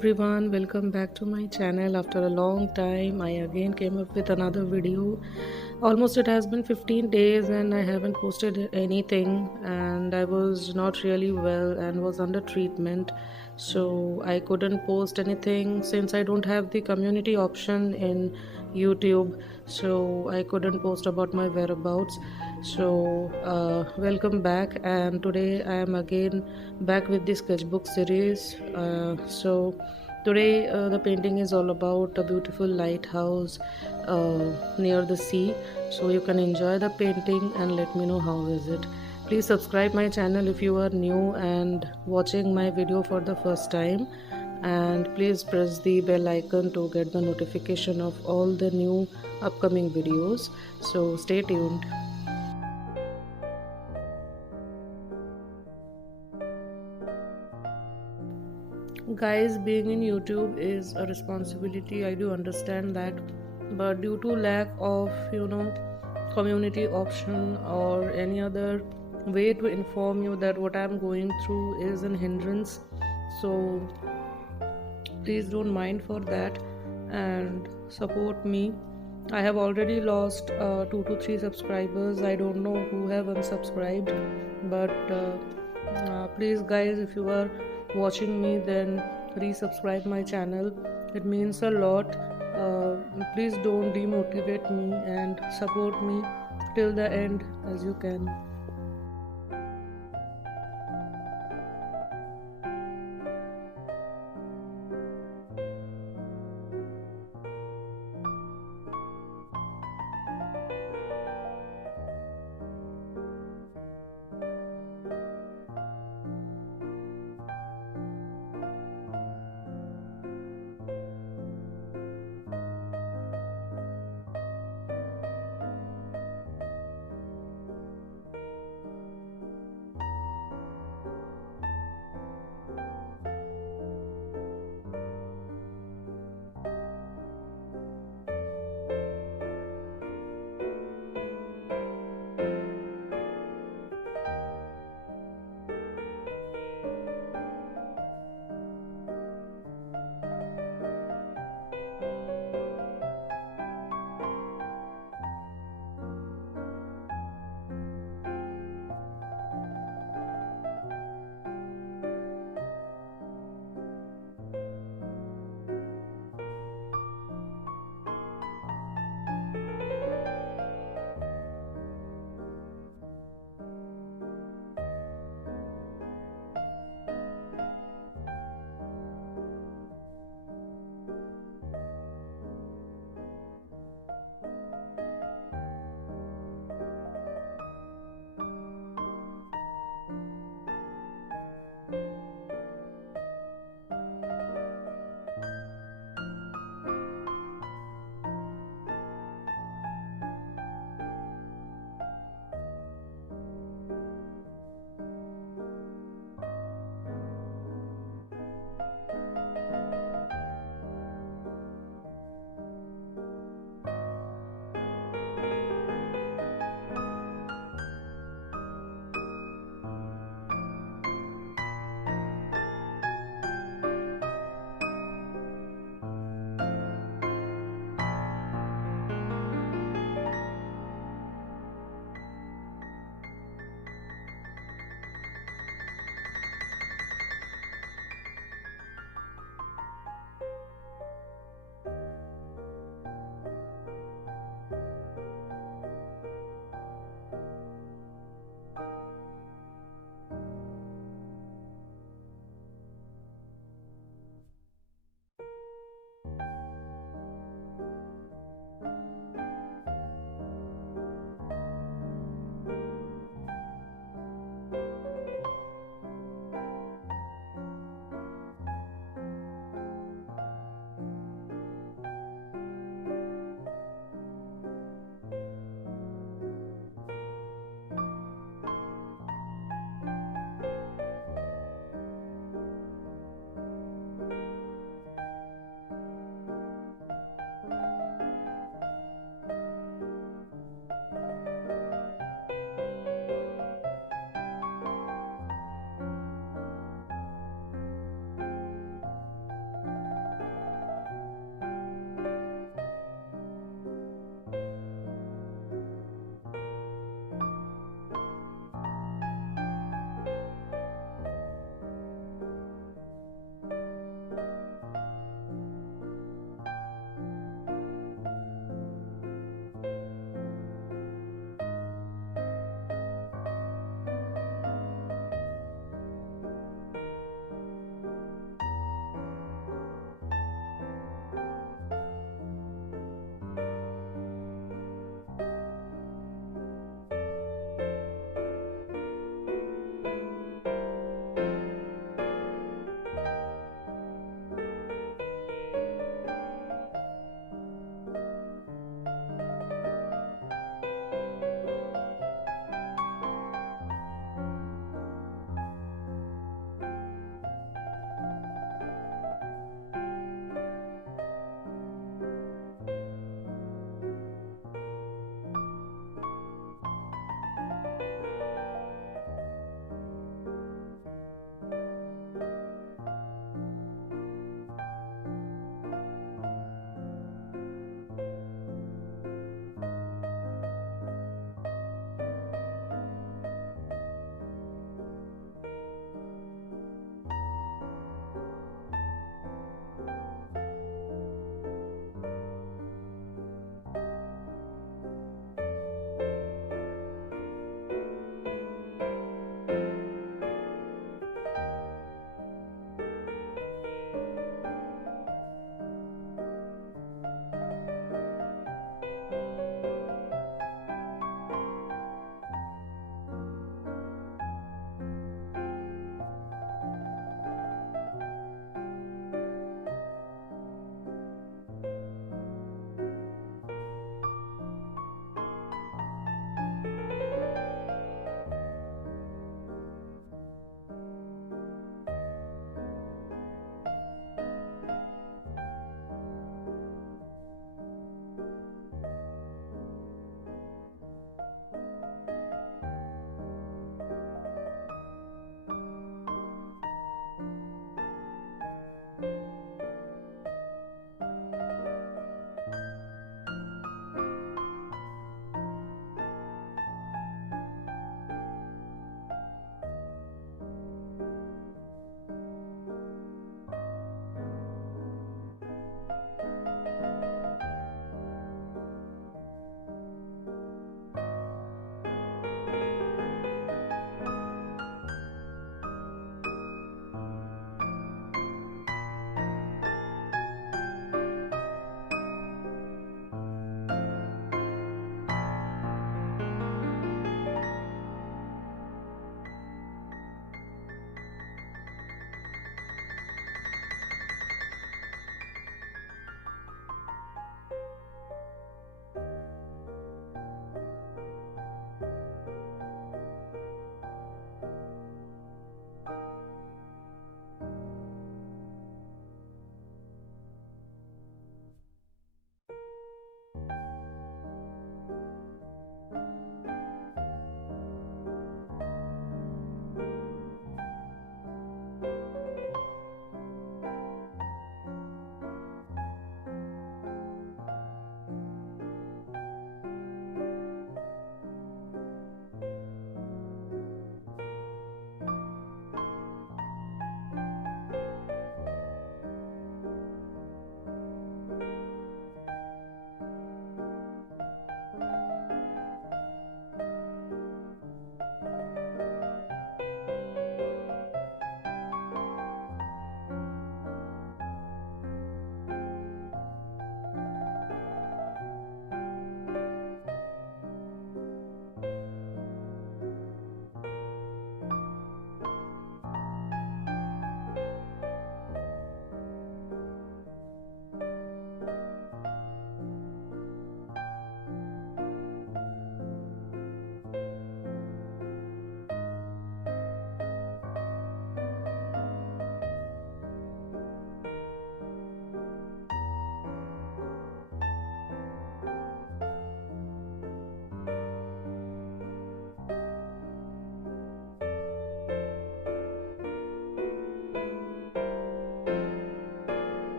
everyone, welcome back to my channel. After a long time, I again came up with another video. Almost it has been 15 days and I haven't posted anything, and I was not really well and was under treatment. So I couldn't post anything since I don't have the community option in YouTube. So I couldn't post about my whereabouts. Welcome back, and today I am again back with the sketchbook series. Today the painting is all about a beautiful lighthouse near the sea. So you can enjoy the painting and let me know how is it. Please subscribe my channel if you are new and watching my video for the first time, and please press the bell icon to get the notification of all the new upcoming videos. So stay tuned. Guys, being in YouTube is a responsibility, I do understand that, but due to lack of community option or any other way to inform you that what I'm going through is an hindrance. So please don't mind for that and support me. I have already lost 2 to 3 subscribers. I don't know who have unsubscribed, but please guys, if you are watching me, then resubscribe my channel. It means a lot. Please don't demotivate me and support me till the end as you can.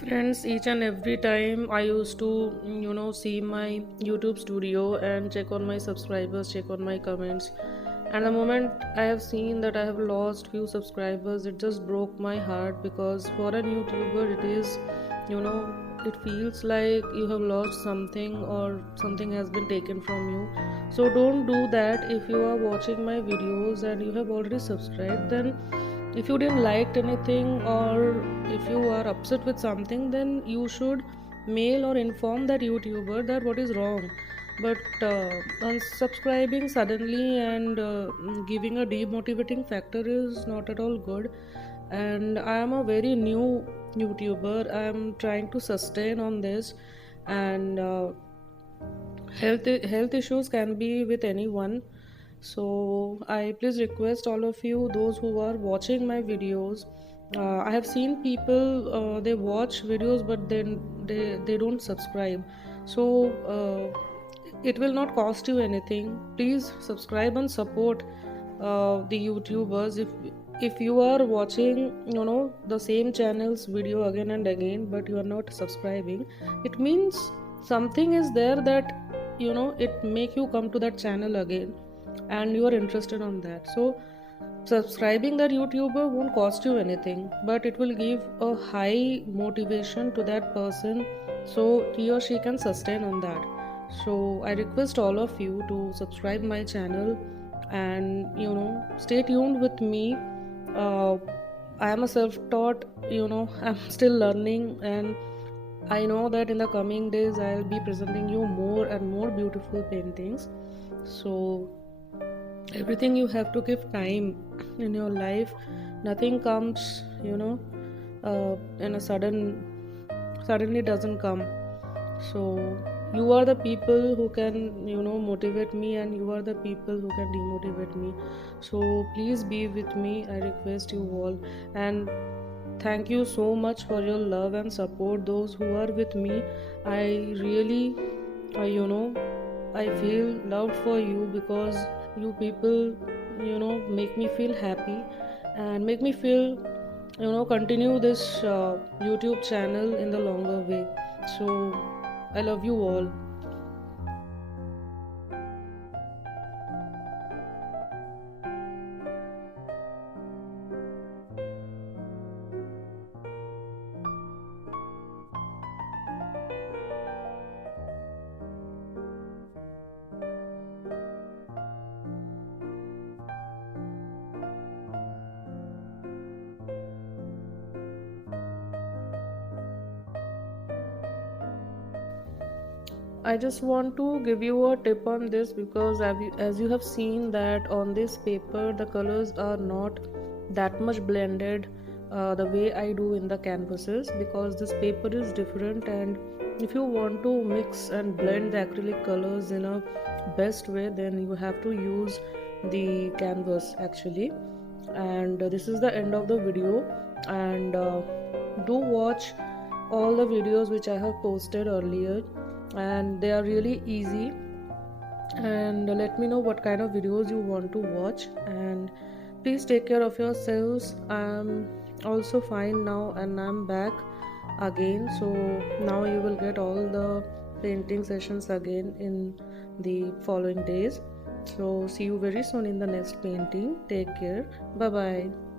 Friends, each and every time I used to, see my YouTube studio and check on my subscribers, check on my comments. And the moment I have seen that I have lost few subscribers, it just broke my heart, because for a YouTuber, it is, you know, it feels like you have lost something or something has been taken from you. So don't do that. If you are watching my videos and you have already subscribed, then if you didn't like anything, or if you are upset with something, then you should mail or inform that YouTuber that what is wrong. But unsubscribing suddenly and giving a demotivating factor is not at all good. And I am a very new YouTuber. I am trying to sustain on this. And health issues can be with anyone. So I please request all of you, those who are watching my videos. I have seen people, they watch videos but then they don't subscribe. So it will not cost you anything. Please subscribe and support the YouTubers. If you are watching, the same channel's video again and again, but you are not subscribing, it means something is there that it make you come to that channel again, and you are interested on that. So subscribing that YouTuber won't cost you anything, but it will give a high motivation to that person, so he or she can sustain on that. So I request all of you to subscribe my channel, and stay tuned with me. uh, I am a self-taught, I'm still learning, and I know that in the coming days I'll be presenting you more and more beautiful paintings. So everything you have to give time in your life. Nothing comes, in a suddenly doesn't come. So you are the people who can, motivate me, and you are the people who can demotivate me. So please be with me, I request you all. And thank you so much for your love and support, those who are with me. I really, I feel loved for you, because you people, make me feel happy and make me feel, continue this YouTube channel in the longer way. So I love you all. I just want to give you a tip on this, because as you have seen that on this paper the colors are not that much blended the way I do in the canvases, because this paper is different. And if you want to mix and blend the acrylic colors in a best way, then you have to use the canvas actually. And this is the end of the video. And do watch all the videos which I have posted earlier, and they are really easy. And let me know what kind of videos you want to watch, and please take care of yourselves. I'm also fine now, and I'm back again. So now you will get all the painting sessions again in the following days. So see you very soon in the next painting. Take care. Bye bye.